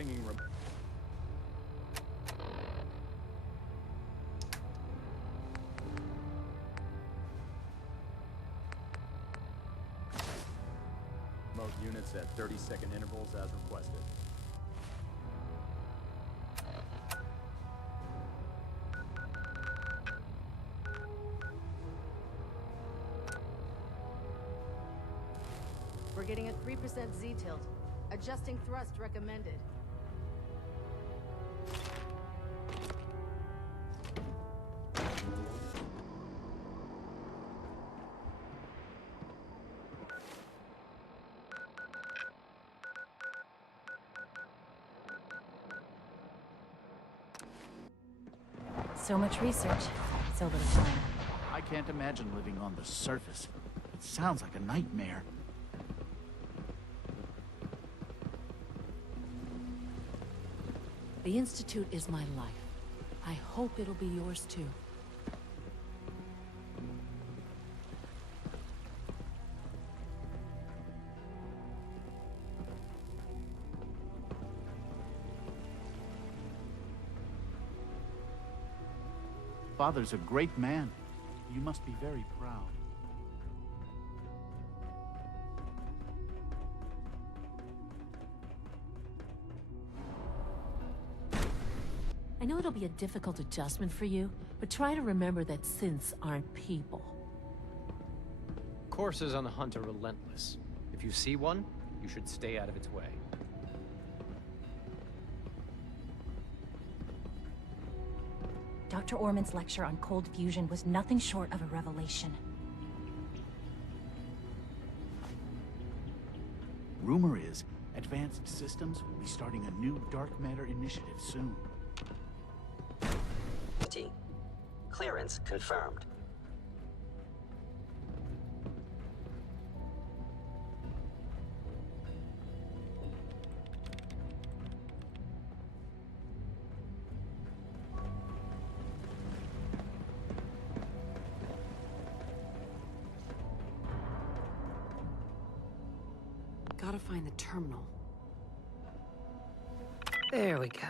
pinging remote. Remote units at 30-second intervals as requested. We're getting a 3% Z-tilt. Adjusting thrust recommended. So much research, so little time. I can't imagine living on the surface. It sounds like a nightmare. The Institute is my life. I hope it'll be yours too. Father's a great man. You must be very proud. I know it'll be a difficult adjustment for you, but try to remember that synths aren't people. Coursers on the hunt are relentless. If you see one, you should stay out of its way. Dr. Orman's lecture on cold fusion was nothing short of a revelation. Rumor is, Advanced Systems will be starting a new dark matter initiative soon. Clearance confirmed. Gotta find the terminal. There we go.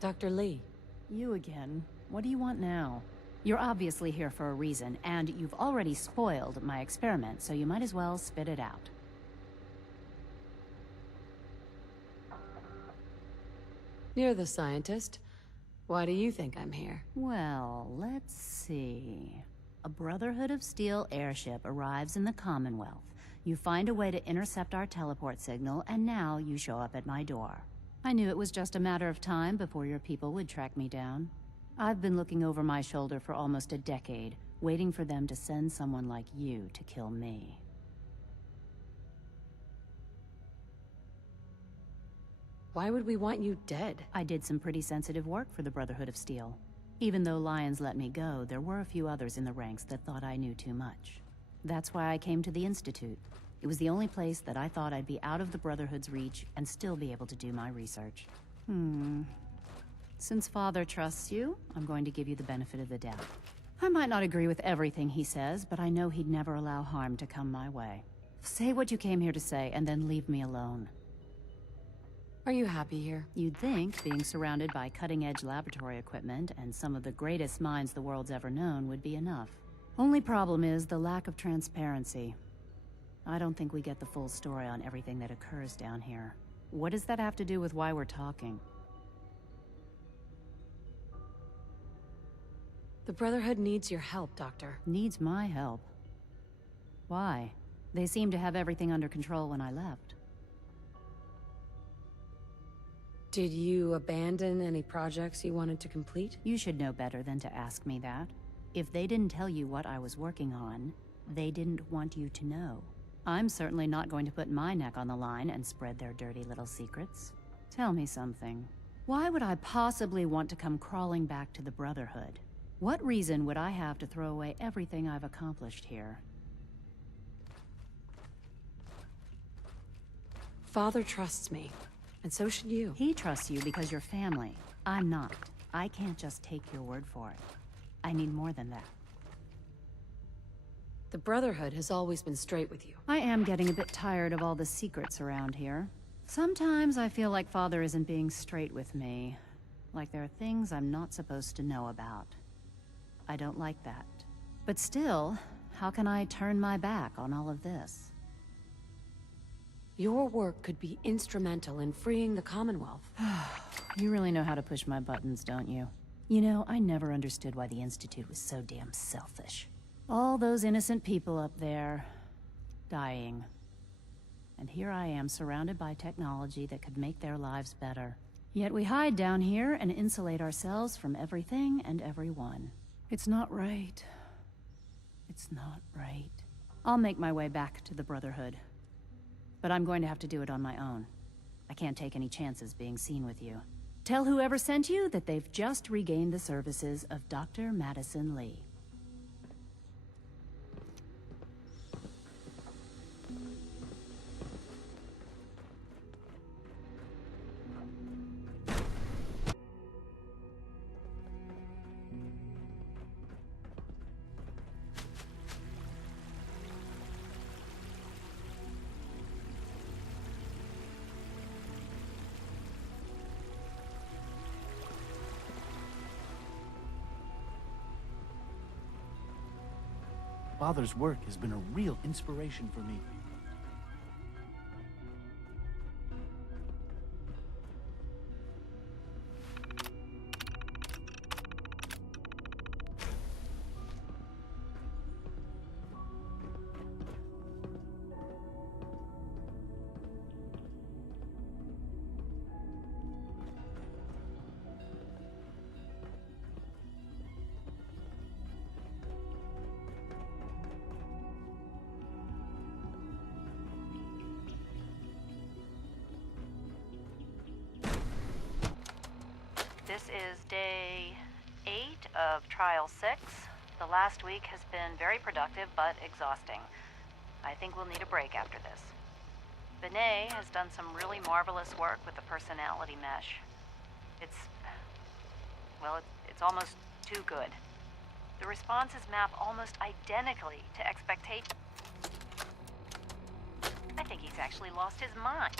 Dr. Lee. You again. What do you want now? You're obviously here for a reason, and you've already spoiled my experiment, so you might as well spit it out. You're the scientist. Why do you think I'm here? Well, let's see. A Brotherhood of Steel airship arrives in the Commonwealth. You find a way to intercept our teleport signal, and now you show up at my door. I knew it was just a matter of time before your people would track me down. I've been looking over my shoulder for almost a decade, waiting for them to send someone like you to kill me. Why would we want you dead? I did some pretty sensitive work for the Brotherhood of Steel. Even though Lyons let me go, there were a few others in the ranks that thought I knew too much. That's why I came to the Institute. It was the only place that I thought I'd be out of the Brotherhood's reach and still be able to do my research. Since Father trusts you, I'm going to give you the benefit of the doubt. I might not agree with everything he says, but I know he'd never allow harm to come my way. Say what you came here to say, and then leave me alone. Are you happy here? You'd think being surrounded by cutting-edge laboratory equipment and some of the greatest minds the world's ever known would be enough. Only problem is the lack of transparency. I don't think we get the full story on everything that occurs down here. What does that have to do with why we're talking? The Brotherhood needs your help, Doctor. Needs my help. Why? They seemed to have everything under control when I left. Did you abandon any projects you wanted to complete? You should know better than to ask me that. If they didn't tell you what I was working on, they didn't want you to know. I'm certainly not going to put my neck on the line and spread their dirty little secrets. Tell me something. Why would I possibly want to come crawling back to the Brotherhood? What reason would I have to throw away everything I've accomplished here? Father trusts me, and so should you. He trusts you because you're family. I'm not. I can't just take your word for it. I need more than that. The Brotherhood has always been straight with you. I am getting a bit tired of all the secrets around here. Sometimes I feel like Father isn't being straight with me. Like there are things I'm not supposed to know about. I don't like that. But still, how can I turn my back on all of this? Your work could be instrumental in freeing the Commonwealth. You really know how to push my buttons, don't you? You know, I never understood why the Institute was so damn selfish. All those innocent people up there, dying. And here I am surrounded by technology that could make their lives better. Yet we hide down here and insulate ourselves from everything and everyone. It's not right. It's not right. I'll make my way back to the Brotherhood. But I'm going to have to do it on my own. I can't take any chances being seen with you. Tell whoever sent you that they've just regained the services of Dr. Madison Lee. Father's work has been a real inspiration for me. This is day 8 of Trial 6. The last week has been very productive, but exhausting. I think we'll need a break after this. Benet has done some really marvelous work with the personality mesh. It's almost too good. The responses map almost identically to expectations. I think he's actually lost his mind.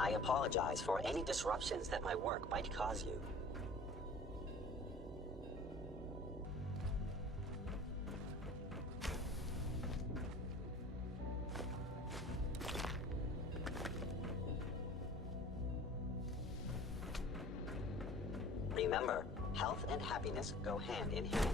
I apologize for any disruptions that my work might cause you. Remember, health and happiness go hand in hand.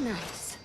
Nice.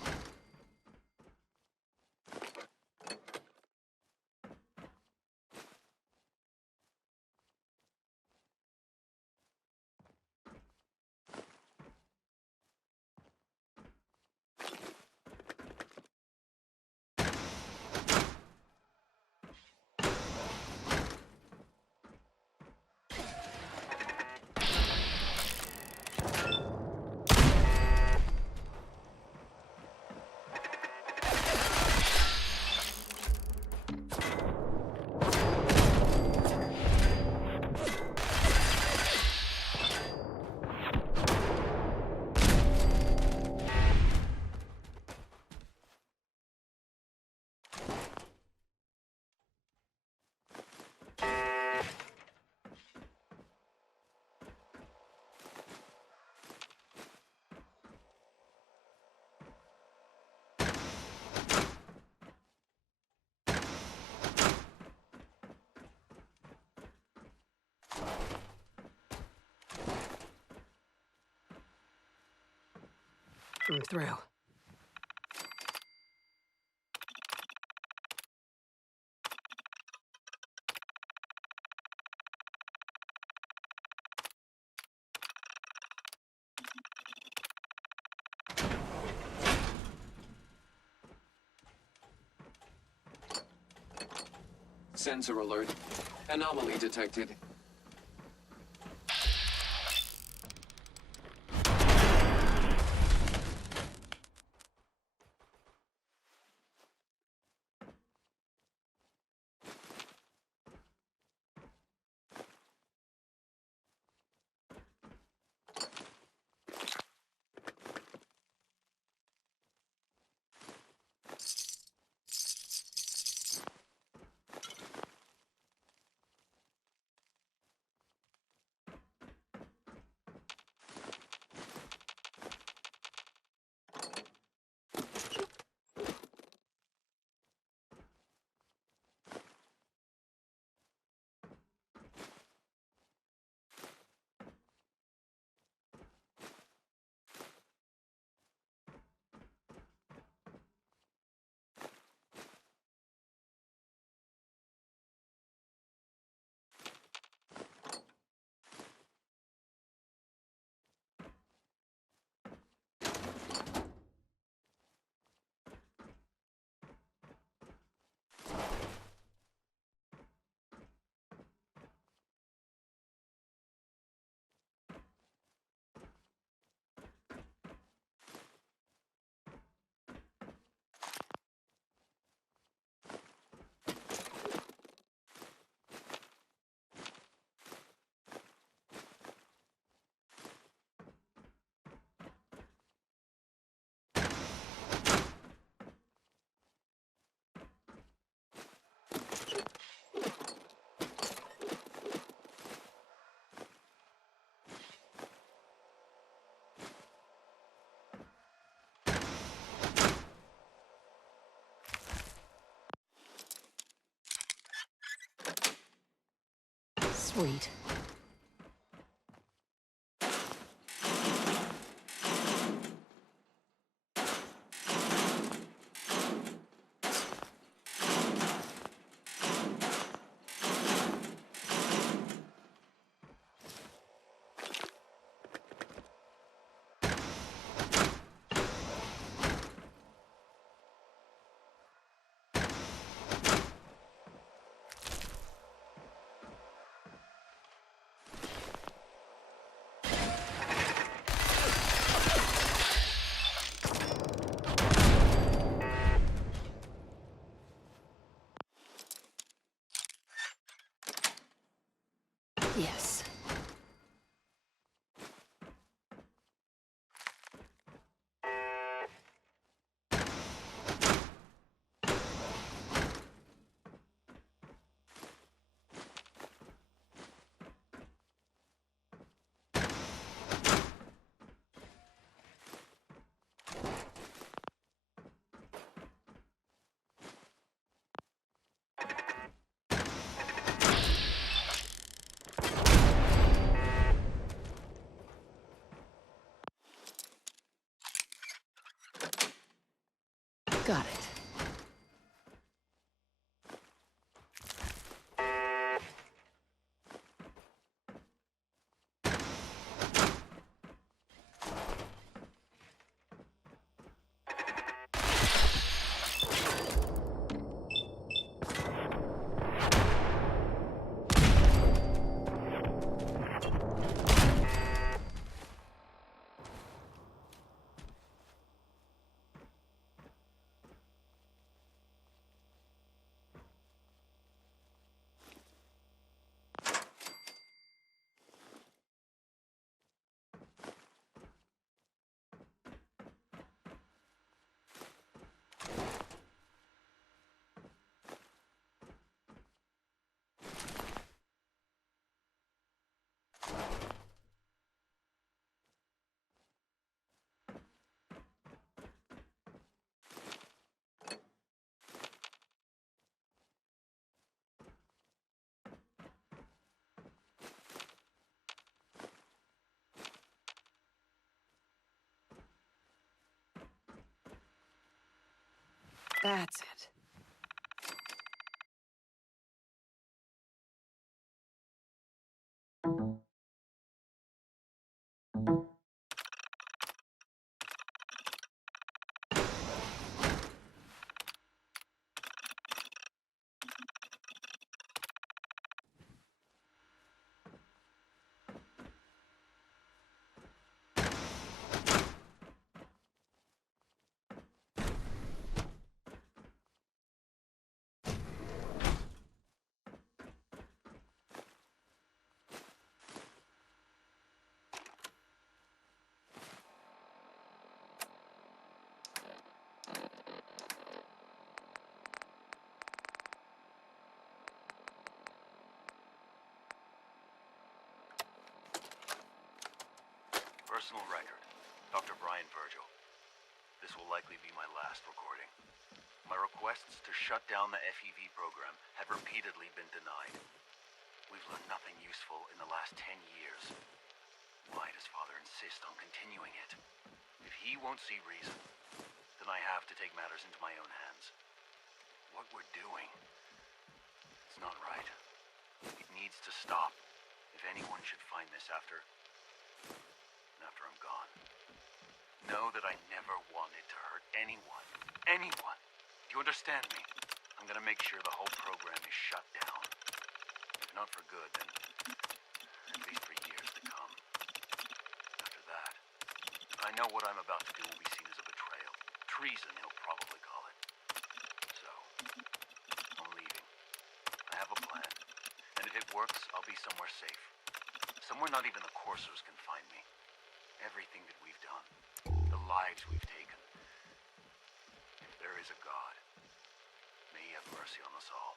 I'm through. Sensor alert. Anomaly detected. Sweet. Yes. Got it. That's it. Personal record, Dr. Brian Virgil. This will likely be my last recording. My requests to shut down the FEV program have repeatedly been denied. We've learned nothing useful in the last 10 years. Why does Father insist on continuing it? If he won't see reason, then I have to take matters into my own hands. What we're doing, it's not right. It needs to stop. If anyone should find this after I'm gone, know that I never wanted to hurt anyone. Anyone! Do you understand me? I'm gonna make sure the whole program is shut down. If not for good, then at least for years to come. After that, I know what I'm about to do will be seen as a betrayal. Treason, he'll probably call it. So, I'm leaving. I have a plan. And if it works, I'll be somewhere safe. Somewhere not even the coursers can find me. Everything that we've done, the lives we've taken. If there is a God, may he have mercy on us all.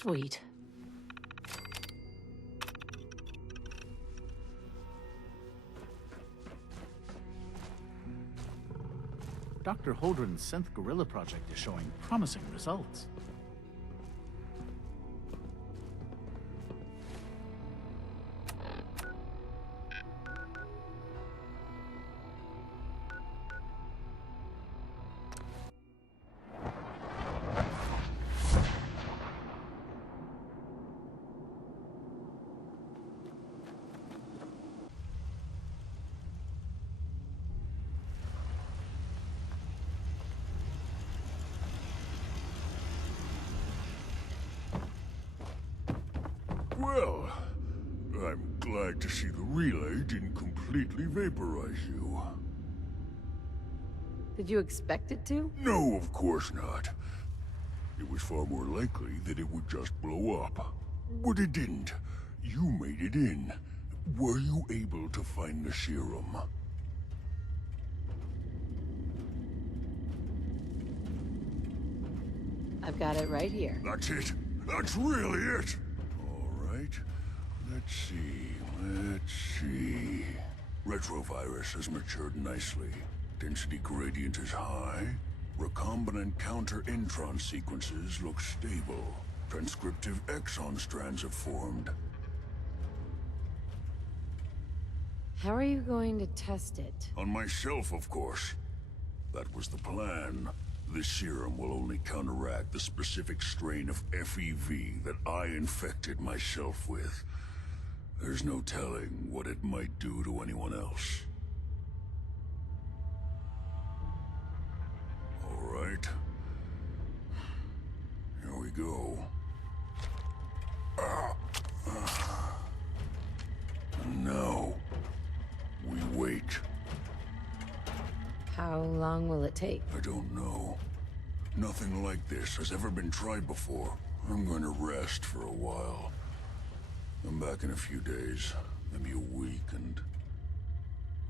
Sweet. Dr. Holdren's synth gorilla project is showing promising results. Well, I'm glad to see the relay didn't completely vaporize you. Did you expect it to? No, of course not. It was far more likely that it would just blow up. But it didn't. You made it in. Were you able to find the serum? I I've got it right here. That's it. That's really it. All right. Let's see. Let's see. Retrovirus has matured nicely. Density gradient is high. Recombinant counter-intron sequences look stable. Transcriptive exon strands have formed. How are you going to test it? On myself, of course. That was the plan. This serum will only counteract the specific strain of FEV that I infected myself with. There's no telling what it might do to anyone else. All right. Here we go. And now, we wait. How long will it take? I don't know. Nothing like this has ever been tried before. I'm going to rest for a while. I'm back in a few days, maybe a week, and...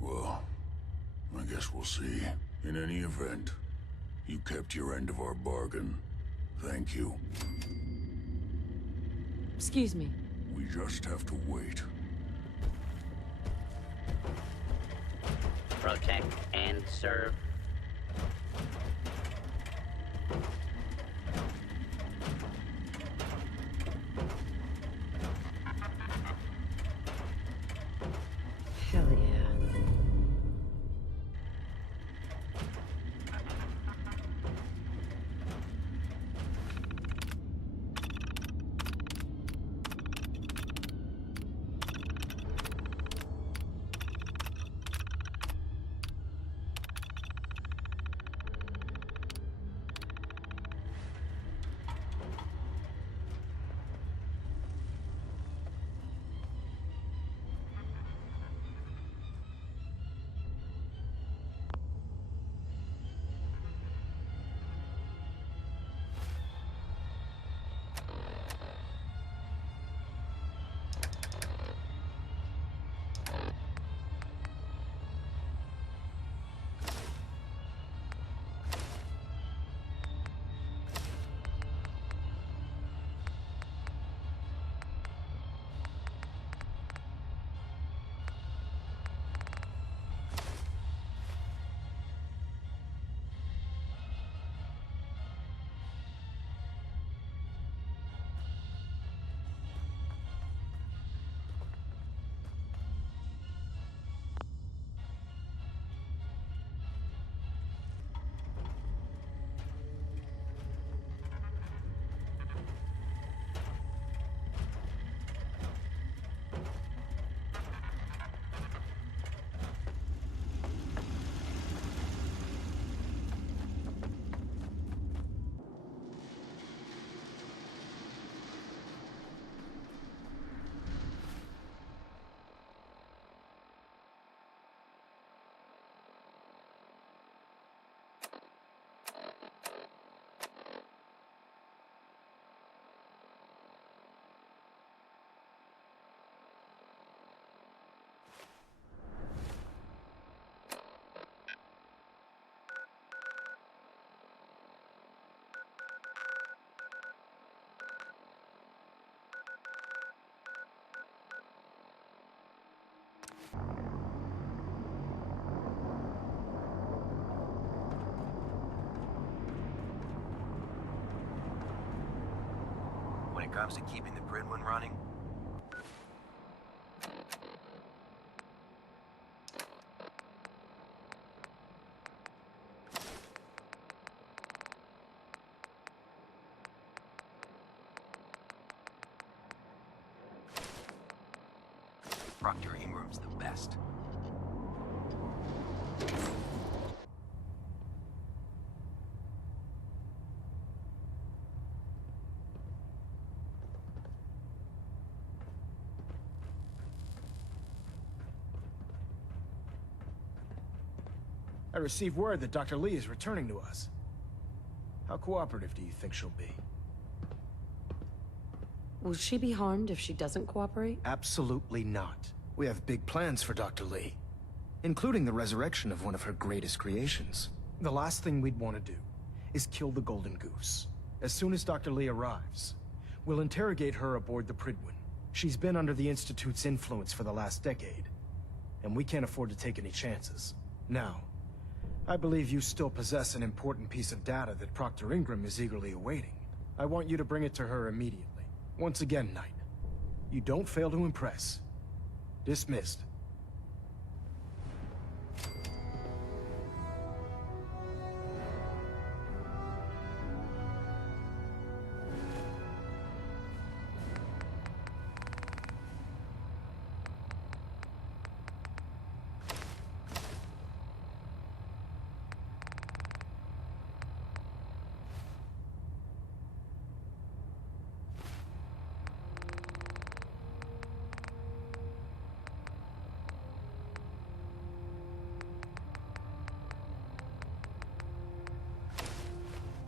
well, I guess we'll see. In any event, you kept your end of our bargain. Thank you. Excuse me. We just have to wait. Protect and serve. Hell yeah. When it comes to keeping the grid one running, Proctor Ingram's the best. I received word that Dr. Lee is returning to us. How cooperative do you think she'll be? Will she be harmed if she doesn't cooperate? Absolutely not. We have big plans for Dr. Lee, including the resurrection of one of her greatest creations. The last thing we'd want to do is kill the Golden Goose. As soon as Dr. Lee arrives, we'll interrogate her aboard the Prydwen. She's been under the Institute's influence for the last decade, and we can't afford to take any chances. Now, I believe you still possess an important piece of data that Proctor Ingram is eagerly awaiting. I want you to bring it to her immediately. Once again, Knight, you don't fail to impress. Dismissed.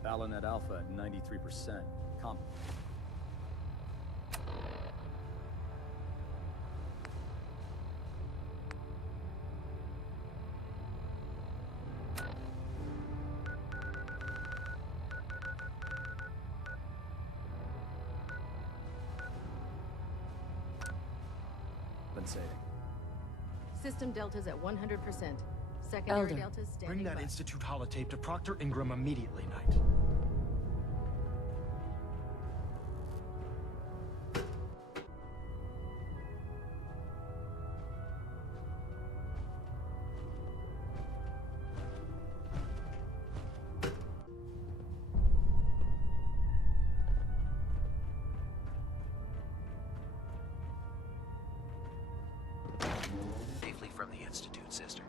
FallOut Alpha at 93%. Compensating. System deltas at 100%. Secondary Elder, deltas standing Bring that by. Institute holotape to Proctor Ingram immediately, Knight. Safely from the Institute, sister.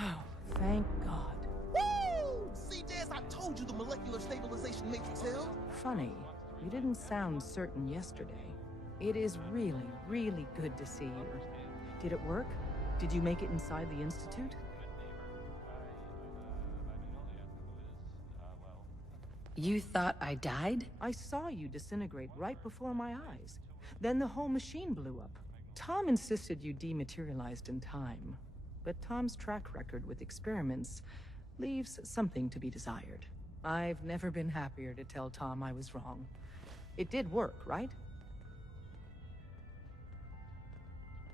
Oh, thank God. Woo! See, Jazz, I told you the molecular stabilization matrix held. Funny, you didn't sound certain yesterday. It is really, really good to see you. Did it work? Did you make it inside the Institute? You thought I died? I saw you disintegrate right before my eyes. Then the whole machine blew up. Tom insisted you dematerialized in time. But Tom's track record with experiments leaves something to be desired. I've never been happier to tell Tom I was wrong. It did work, right?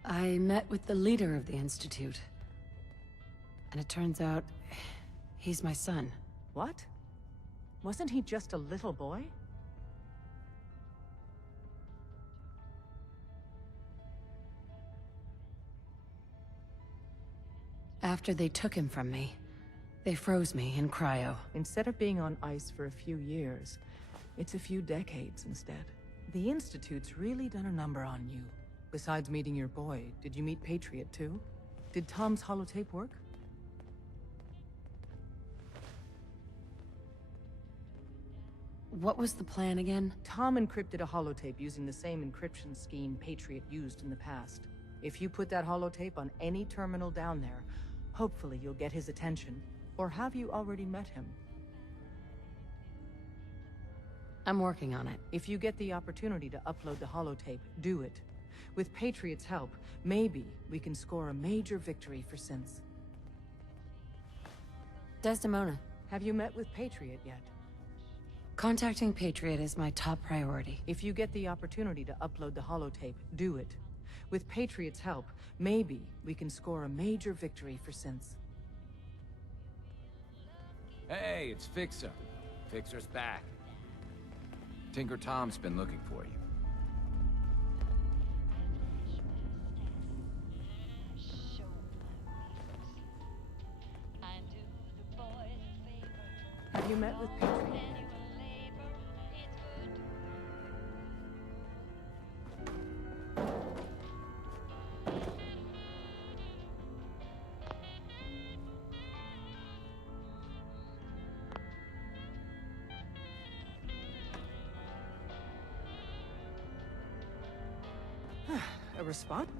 I met with the leader of the Institute. And it turns out, he's my son. What? Wasn't he just a little boy? After they took him from me, they froze me in cryo. Instead of being on ice for a few years, it's a few decades instead. The Institute's really done a number on you. Besides meeting your boy, did you meet Patriot too? Did Tom's holotape work? What was the plan again? Tom encrypted a holotape using the same encryption scheme Patriot used in the past. If you put that holotape on any terminal down there, hopefully you'll get his attention. Or have you already met him? I'm working on it. If you get the opportunity to upload the holotape, do it. With Patriot's help, maybe we can score a major victory for Synths. Desdemona. Have you met with Patriot yet? Contacting Patriot is my top priority. If you get the opportunity to upload the holotape, do it. With Patriot's help, maybe we can score a major victory for Synths. Hey, it's Fixer. Fixer's back. Tinker Tom's been looking for you. Have you met with Patriot? A response?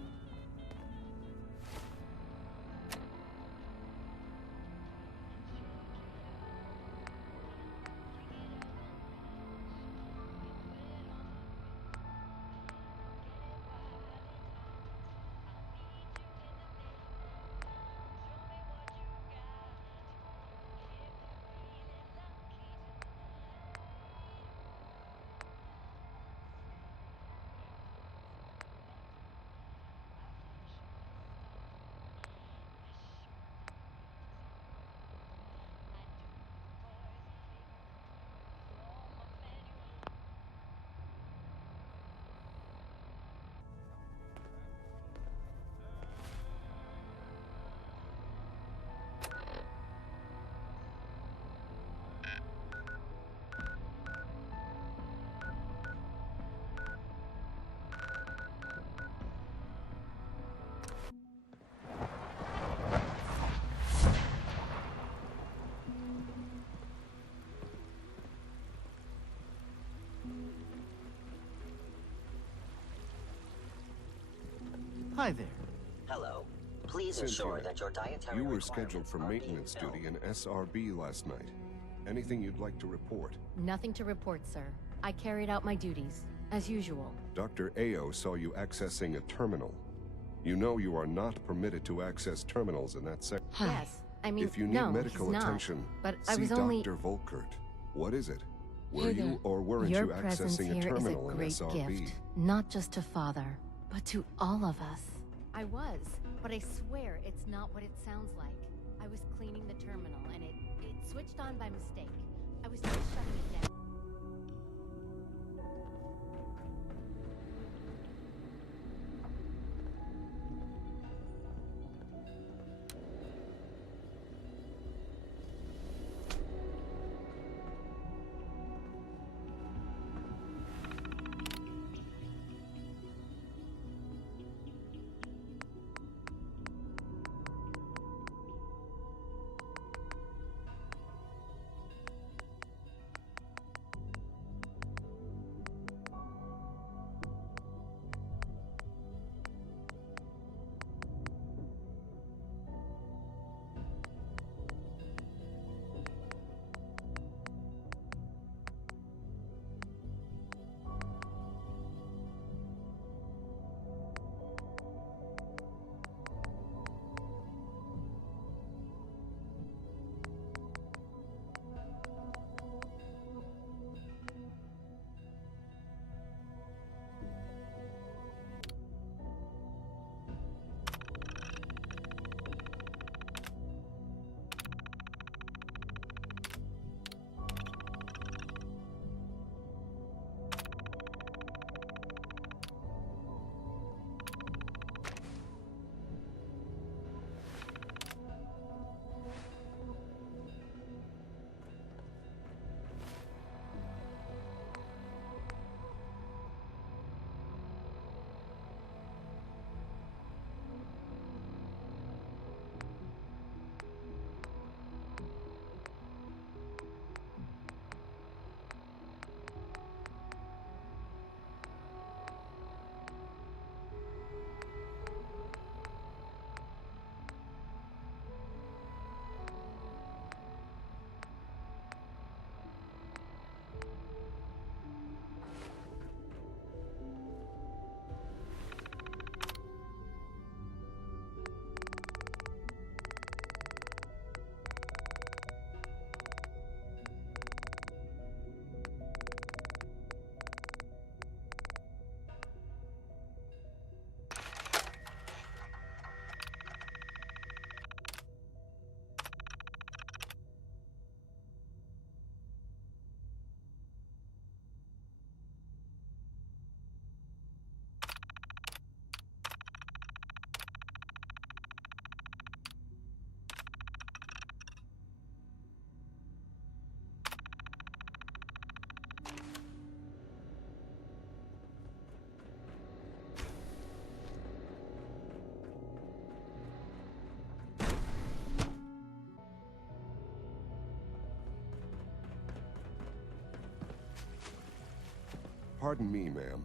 Hi there. Hello. Please Cynthia, ensure that your dietary you were requirements scheduled for are being maintenance filled. duty in SRB last night. Anything you'd like to report? Nothing to report, sir. I carried out my duties, as usual. Dr. Ao saw you accessing a terminal. You know you are not permitted to access terminals in that sector. Yes. I mean, if you need no, medical he's not. attention, But I see was only... Dr. Volkert. What is it? Were Here, you or weren't your you presence accessing a here is terminal in great SRB? gift, not just to Father, but to all of us. I was, but I swear it's not what it sounds like. I was cleaning the terminal, and it switched on by mistake. I was just shutting it down. Pardon me, ma'am.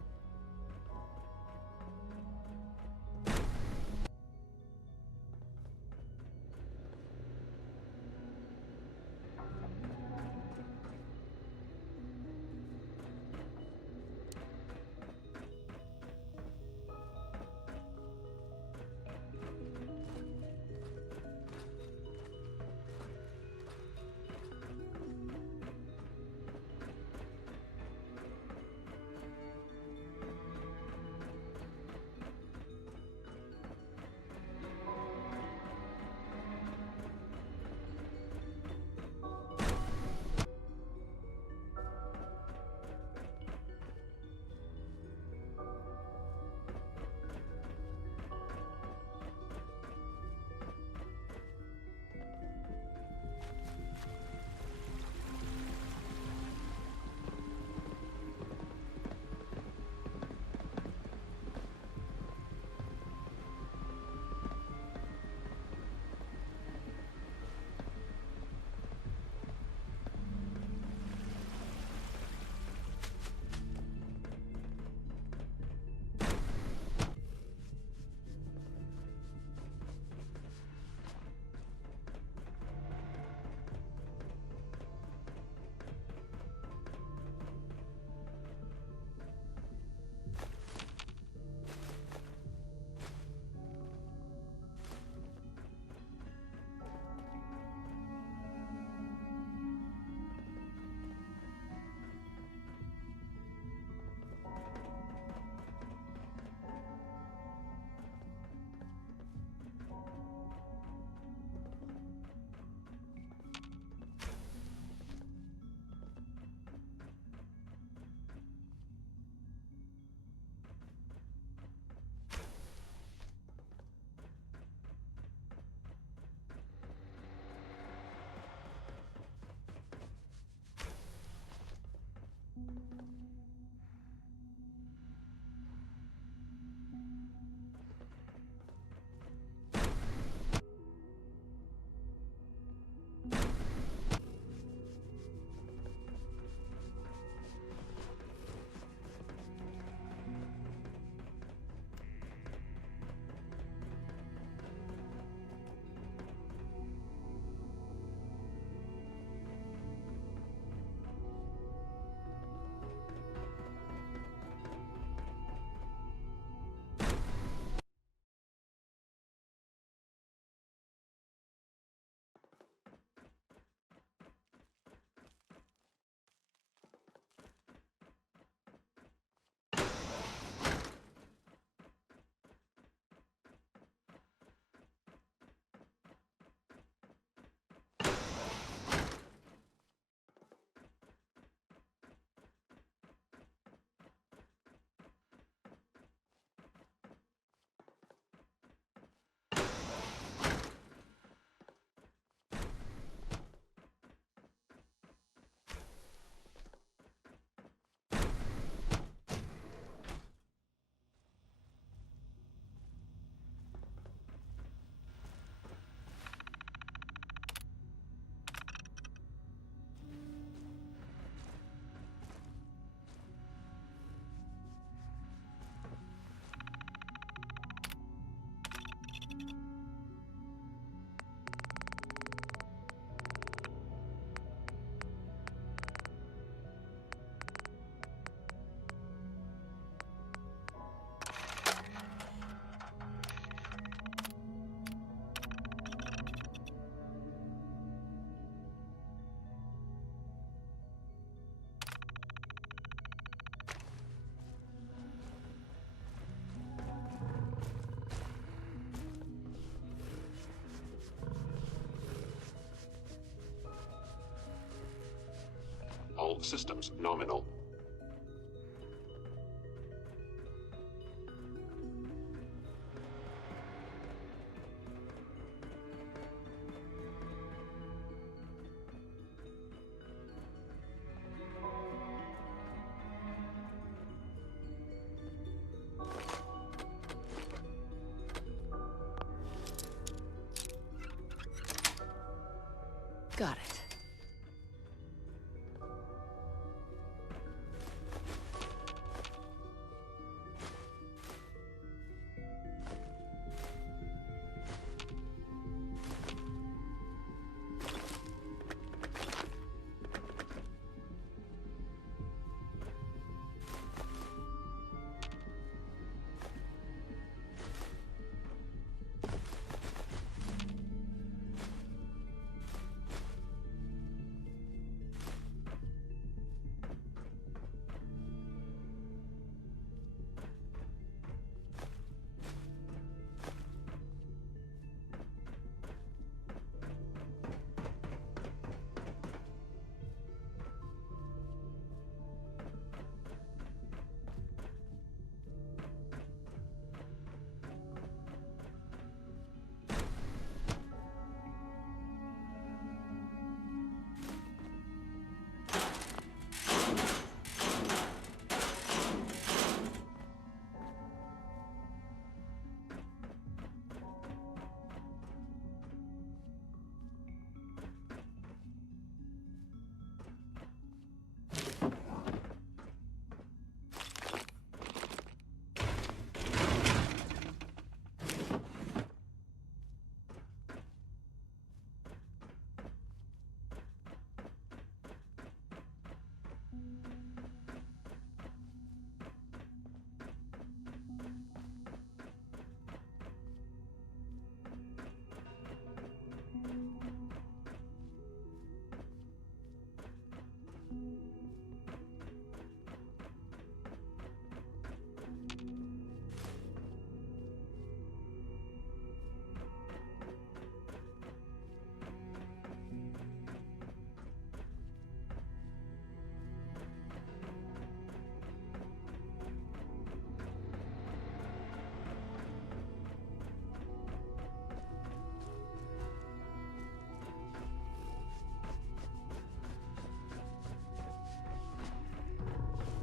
Control systems nominal. Got it.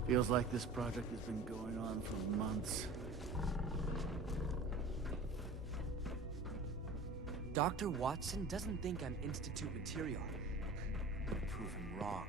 Feels like this project has been going on for months. Dr. Watson doesn't think I'm Institute material. I'm gonna prove him wrong.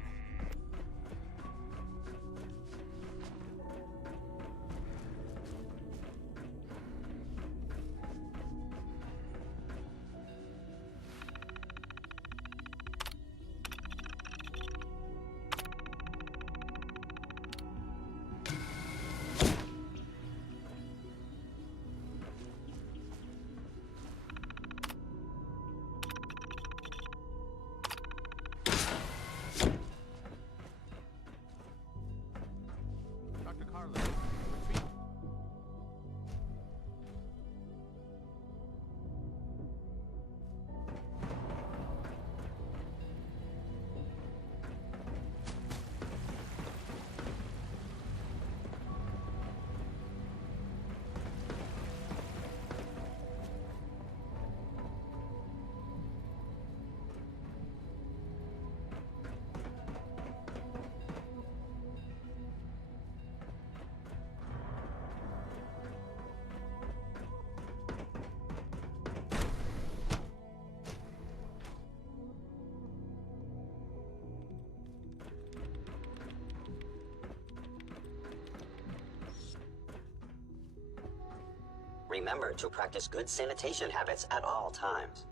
Remember to practice good sanitation habits at all times.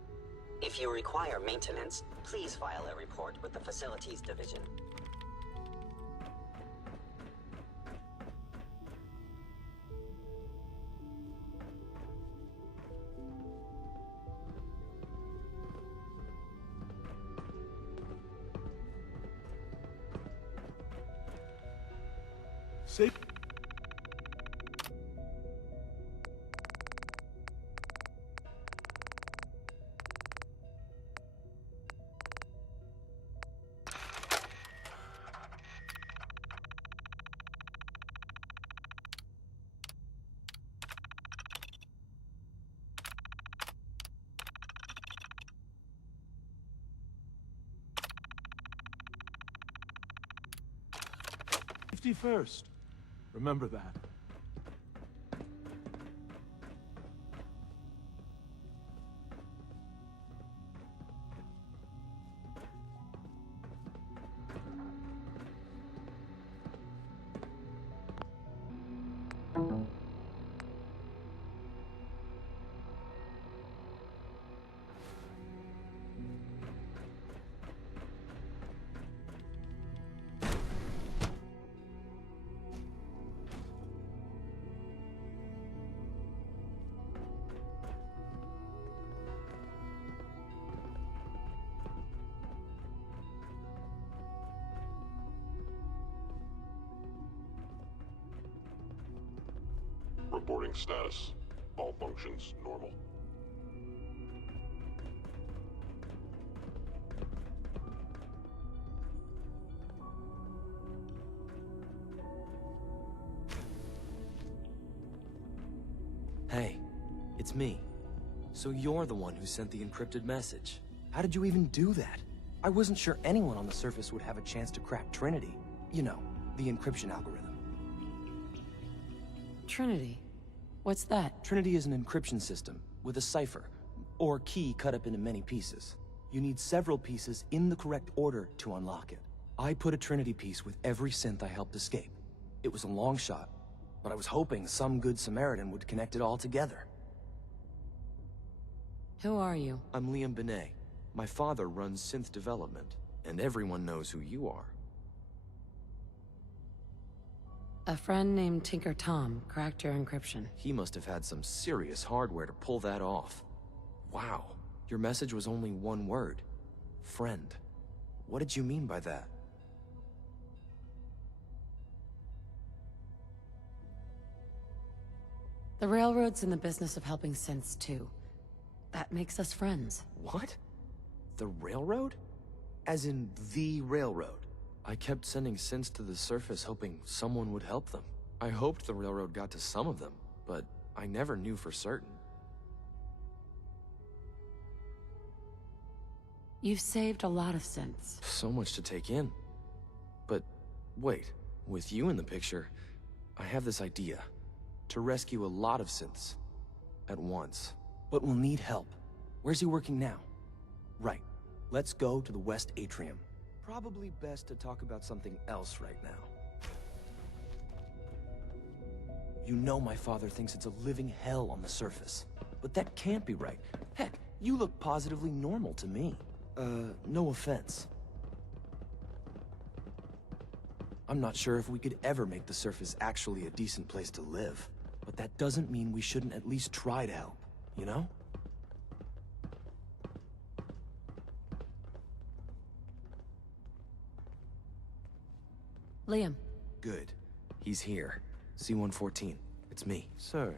If you require maintenance, please file a report with the Facilities Division. Safe. Safety first. Remember that. Reporting status. All functions normal. Hey, it's me. So you're the one who sent the encrypted message. How did you even do that? I wasn't sure anyone on the surface would have a chance to crack Trinity. You know, the encryption algorithm. Trinity? What's that? Trinity is an encryption system with a cipher, or key cut up into many pieces. You need several pieces in the correct order to unlock it. I put a Trinity piece with every synth I helped escape. It was a long shot, but I was hoping some good Samaritan would connect it all together. Who are you? I'm Liam Benet. My father runs synth development, and everyone knows who you are. A friend named Tinker Tom cracked your encryption. He must have had some serious hardware to pull that off. Wow, your message was only one word. Friend. What did you mean by that? The Railroad's in the business of helping synths too. That makes us friends. What? The Railroad? As in the Railroad? I kept sending synths to the surface hoping someone would help them. I hoped the Railroad got to some of them, but I never knew for certain. You've saved a lot of synths. So much to take in. But wait, with you in the picture, I have this idea. To rescue a lot of synths. At once. But we'll need help. Where's he working now? Right. Let's go to the West Atrium. Probably best to talk about something else right now. You know my father thinks it's a living hell on the surface. But that can't be right. Heck, you look positively normal to me. No offense. I'm not sure if we could ever make the surface actually a decent place to live. But that doesn't mean we shouldn't at least try to help, you know? Liam. Good. He's here. Z-114. It's me. Sir,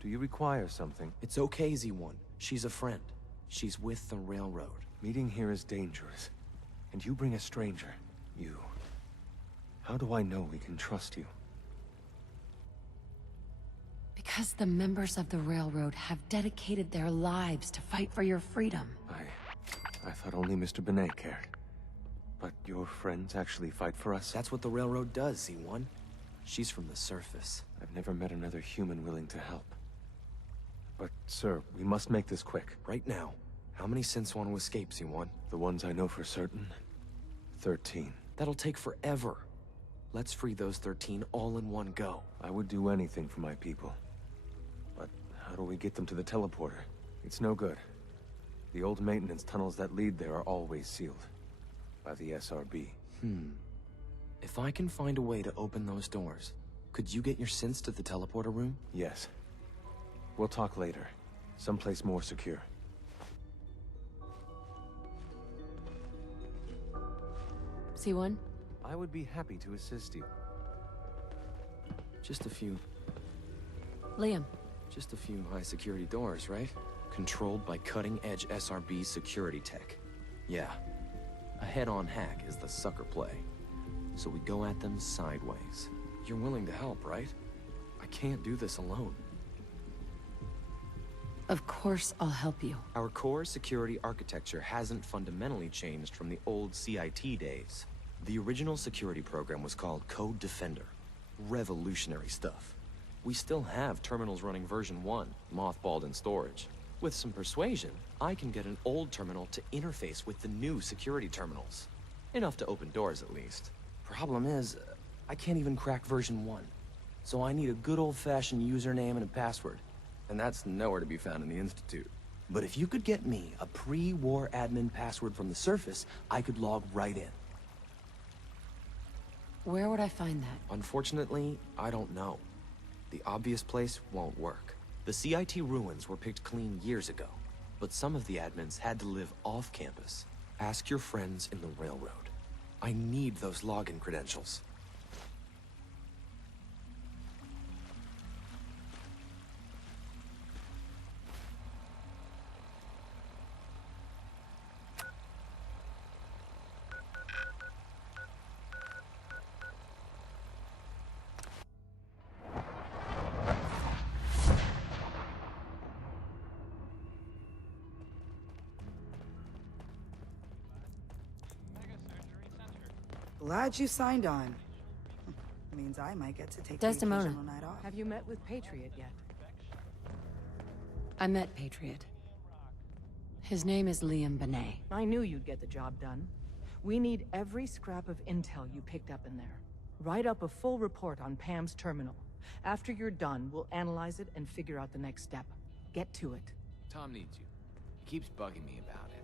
do you require something? It's okay, Z-1. She's a friend. She's with the Railroad. Meeting here is dangerous. And you bring a stranger. You. How do I know we can trust you? Because the members of the Railroad have dedicated their lives to fight for your freedom. I thought only Mr. Benet cared. But your friends actually fight for us? That's what the Railroad does, Z-1. She's from the surface. I've never met another human willing to help. But, sir, we must make this quick. Right now. How many synths want to escape, Z-1? The ones I know for certain? 13. That'll take forever. Let's free those 13 all in one go. I would do anything for my people. But how do we get them to the teleporter? It's no good. The old maintenance tunnels that lead there are always sealed. By the SRB. If I can find a way to open those doors, could you get your synths to the teleporter room? Yes. We'll talk later. Someplace more secure. C1? I would be happy to assist you. Just a few. Liam. Just a few high-security doors, right? Controlled by cutting-edge SRB security tech. Yeah. A head-on hack is the sucker play. So we go at them sideways. You're willing to help, right? I can't do this alone. Of course I'll help you. Our core security architecture hasn't fundamentally changed from the old CIT days. The original security program was called Code Defender. Revolutionary stuff. We still have terminals running version 1, mothballed in storage. With some persuasion, I can get an old terminal to interface with the new security terminals. Enough to open doors, at least. Problem is, I can't even crack version 1. So I need a good old-fashioned username and a password. And that's nowhere to be found in the Institute. But if you could get me a pre-war admin password from the surface, I could log right in. Where would I find that? Unfortunately, I don't know. The obvious place won't work. The CIT ruins were picked clean years ago, but some of the admins had to live off campus. Ask your friends in the railroad. I need those login credentials. Glad you signed on. Means I might get to take Desdemona. the occasional night off. Have you met with Patriot yet? I met Patriot. His name is Liam Benet. I knew you'd get the job done. We need every scrap of intel you picked up in there. Write up a full report on Pam's terminal. After you're done, we'll analyze it and figure out the next step. Get to it. Tom needs you. He keeps bugging me about it.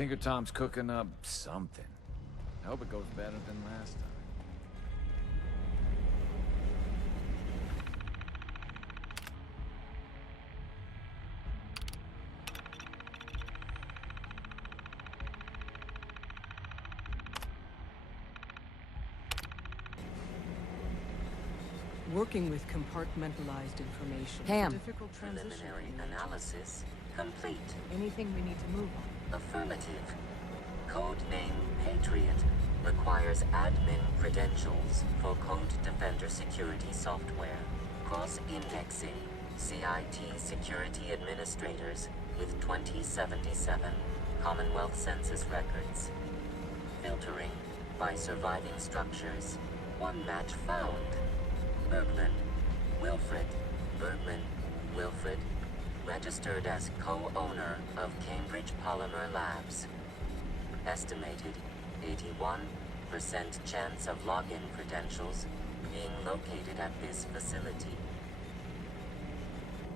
Tinker Tom's cooking up something. I hope it goes better than last time. Working with compartmentalized information Pam. is a difficult transition. Preliminary analysis complete. Anything we need to move on? Affirmative. Codename Patriot requires admin credentials for Code Defender security software. Cross-indexing CIT security administrators with 2077 Commonwealth Census records. Filtering by surviving structures. One match found. Bergman, Wilfred, Bergman, Wilfred, registered as co-owner of Cambridge Polymer Labs. Estimated 81% chance of login credentials being located at this facility.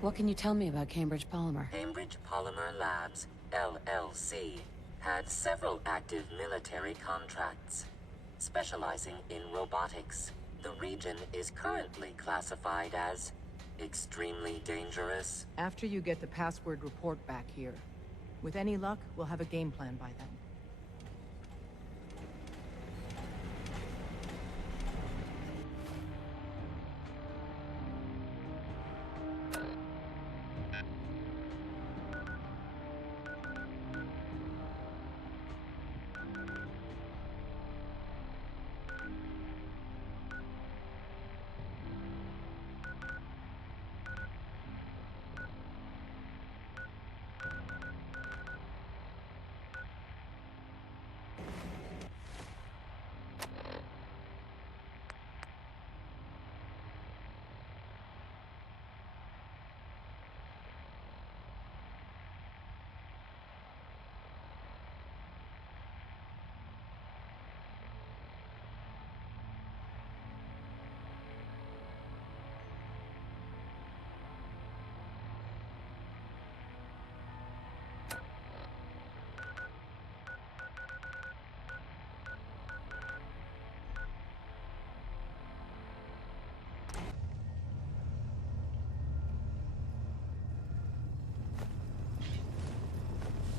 What can you tell me about Cambridge Polymer? Cambridge Polymer Labs, LLC, had several active military contracts, specializing in robotics. The region is currently classified as extremely dangerous. After you get the password report back here. With any luck, we'll have a game plan by then.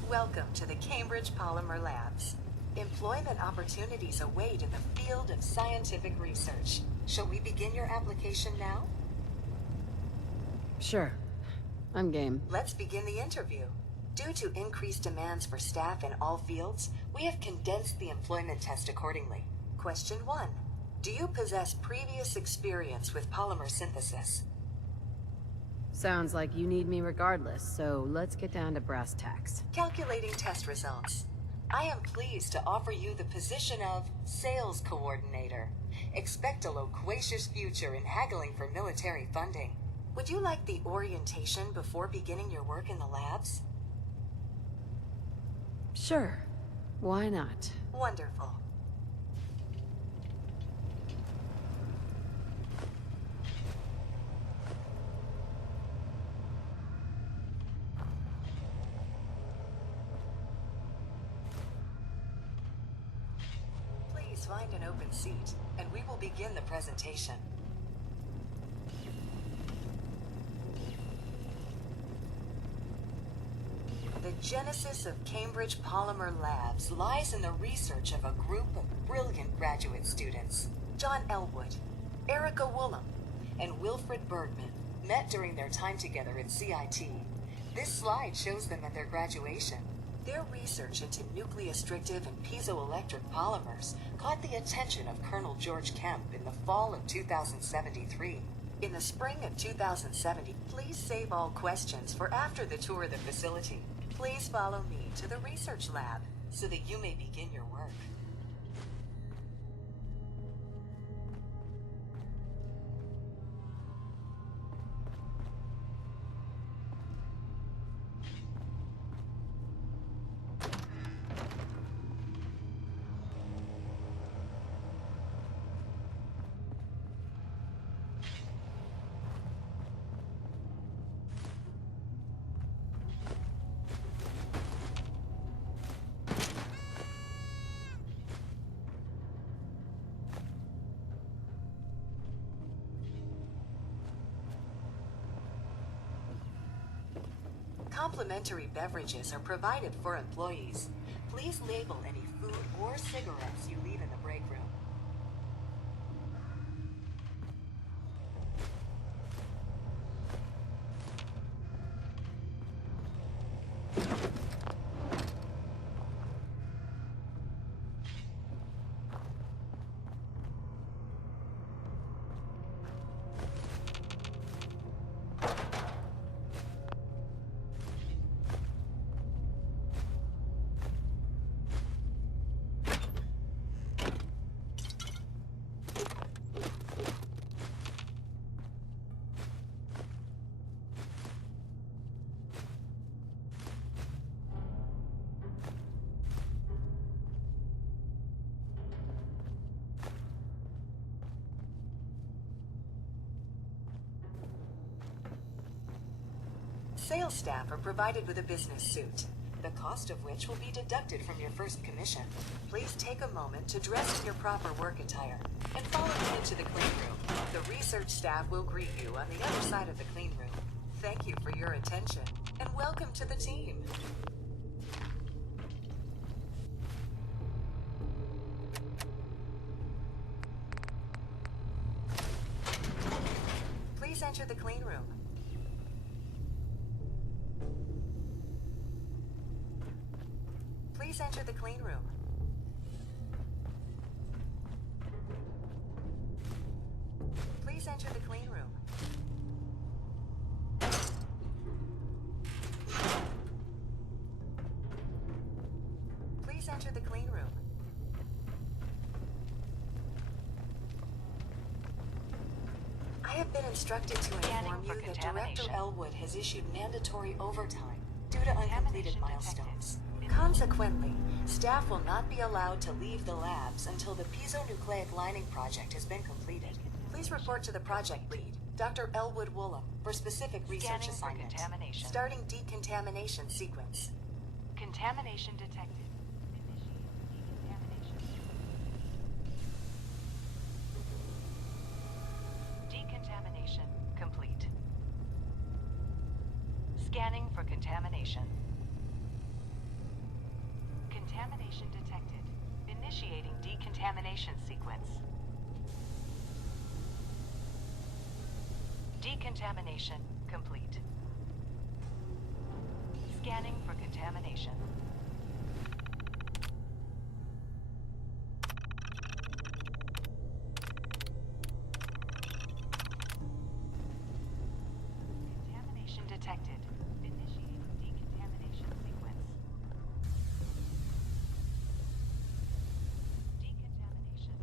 Welcome to the Cambridge Polymer Labs. Employment opportunities await in the field of scientific research. Shall we begin your application now? Sure. I'm game. Let's begin the interview. Due to increased demands for staff in all fields, we have condensed the employment test accordingly. Question 1. Do you possess previous experience with polymer synthesis? Sounds like you need me regardless, so let's get down to brass tacks. Calculating test results. I am pleased to offer you the position of Sales Coordinator. Expect a loquacious future in haggling for military funding. Would you like the orientation before beginning your work in the labs? Sure. Why not? Wonderful. Please find an open seat, and we will begin the presentation. The genesis of Cambridge Polymer Labs lies in the research of a group of brilliant graduate students. John Elwood, Erica Woolham, and Wilfred Bergman met during their time together at CIT. This slide shows them at their graduation. Their research into nucleostrictive and piezoelectric polymers caught the attention of Colonel George Kemp in the fall of 2073. In the spring of 2070, please save all questions for after the tour of the facility. Please follow me to the research lab so that you may begin your work. Complimentary beverages are provided for employees. Please label any food or cigarettes you leave in the break room. Sales staff are provided with a business suit, the cost of which will be deducted from your first commission. Please take a moment to dress in your proper work attire and follow me into the clean room. The research staff will greet you on the other side of the clean room. Thank you for your attention, and welcome to the team. Please enter the clean room. Please enter the clean room. Please enter the clean room. Please enter the clean room. I have been instructed to inform you that Director Elwood has issued mandatory overtime due to uncompleted milestones. Consequently, staff will not be allowed to leave the labs until the piezonucleic lining project has been completed. Please report to the project lead, Dr. Elwood Woolham, for specific research assignment. Starting decontamination sequence. Contamination detected. Decontamination complete. Scanning for contamination. Contamination detected. Initiating decontamination sequence. Decontamination complete. Scanning for contamination. Contamination detected. Initiating decontamination sequence. Decontamination.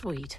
Sweet.